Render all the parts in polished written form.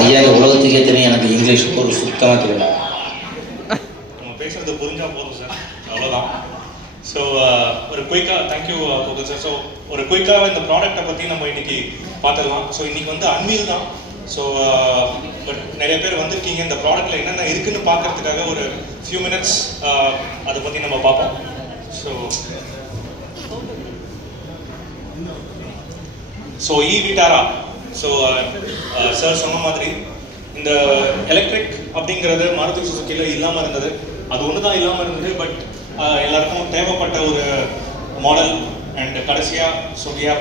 ஐயா இந்த உலகத்துக்கே தெரியும், எனக்கு இங்கிலீஷ் ஒரு சுத்தமாக தெரியல. நம்ம பேசுறது புரிஞ்சா போதும் சார், அவ்வளோதான். ஸோ ஒரு குயிக்காக தேங்க்யூ கோகுல் சார். ஸோ ஒரு குயிக்காக இந்த ப்ராடக்ட்டை பற்றி நம்ம இன்னைக்கு பார்த்துடலாம். ஸோ இன்னைக்கு வந்து அன்வீல் தான். ஸோ பட் நிறைய பேர் வந்திருக்கீங்க, இந்த ப்ராடக்ட்டில் என்னென்ன இருக்குன்னு பார்க்கறதுக்காக ஒரு ஃபியூ மினிட்ஸ் அதை பற்றி நம்ம பார்ப்போம். ஸோ ஈவிட்டாரா. ஸோ சார் சொன்ன மாதிரி இந்த எலக்ட்ரிக் அப்படிங்கிறது மாருதி சுசுக்கியில் இல்லாமல் இருந்தது. அது ஒன்று தான் இல்லாமல் இருந்தது. பட் எல்லாருக்கும் தேவைப்பட்ட ஒரு மாடல். அண்ட் கடைசியாக சொல்லியா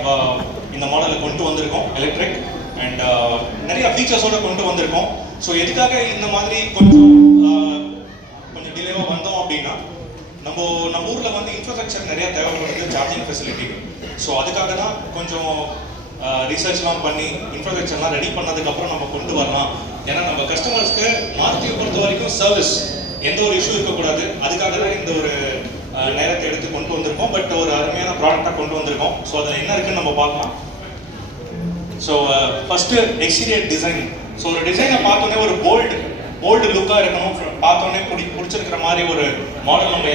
இந்த மாடலை கொண்டு வந்திருக்கோம் எலக்ட்ரிக். அண்ட் நிறைய ஃபீச்சர்ஸோடு கொண்டு வந்திருக்கோம். ஸோ எதுக்காக இந்த மாதிரி கொஞ்சம் டிலேவாக வந்தோம் அப்படின்னா, நம்ம ஊரில் வந்து இன்ஃப்ராஸ்ட்ரக்சர் நிறையா தேவைப்படுது, சார்ஜிங் ஃபெசிலிட்டி. ஸோ அதுக்காக தான் கொஞ்சம் ரிசர்ச்லாம் பண்ணி இன்ஃப்ராஸ்ட்ரக்சர்லாம் ரெடி பண்ணதுக்கப்புறம் நம்ம கொண்டு வரலாம். ஏன்னா நம்ம கஸ்டமர்ஸ்க்கு மாருதியை பொறுத்த வரைக்கும் சர்வீஸ் எந்த ஒரு இஷ்யூ இருக்கக்கூடாது. அதுக்காக தான் இந்த ஒரு நேரத்தை எடுத்து கொண்டு வந்திருக்கோம். பட் ஒரு அருமையான ப்ராடக்டாக கொண்டு வந்திருக்கோம். ஸோ அதில் என்ன இருக்குன்னு நம்ம பார்க்கலாம். So first exterior design. So ஒரு டிசைனை பார்த்தோன்னே ஒரு போல்டு லுக்காக இருக்கணும். பார்த்தோன்னே பிடிச்சிருக்கிற மாதிரி ஒரு மாடல் நம்ம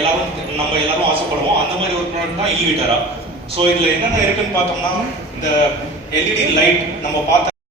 எல்லாரும் ஆசைப்படுவோம். அந்த மாதிரி ஒரு ப்ராடக்ட் தான் ஈவிட்டாரா. ஸோ இதில் என்னென்ன இருக்குன்னு பார்த்தோம்னா, இந்த எல்இடி லைட் நம்ம பார்த்த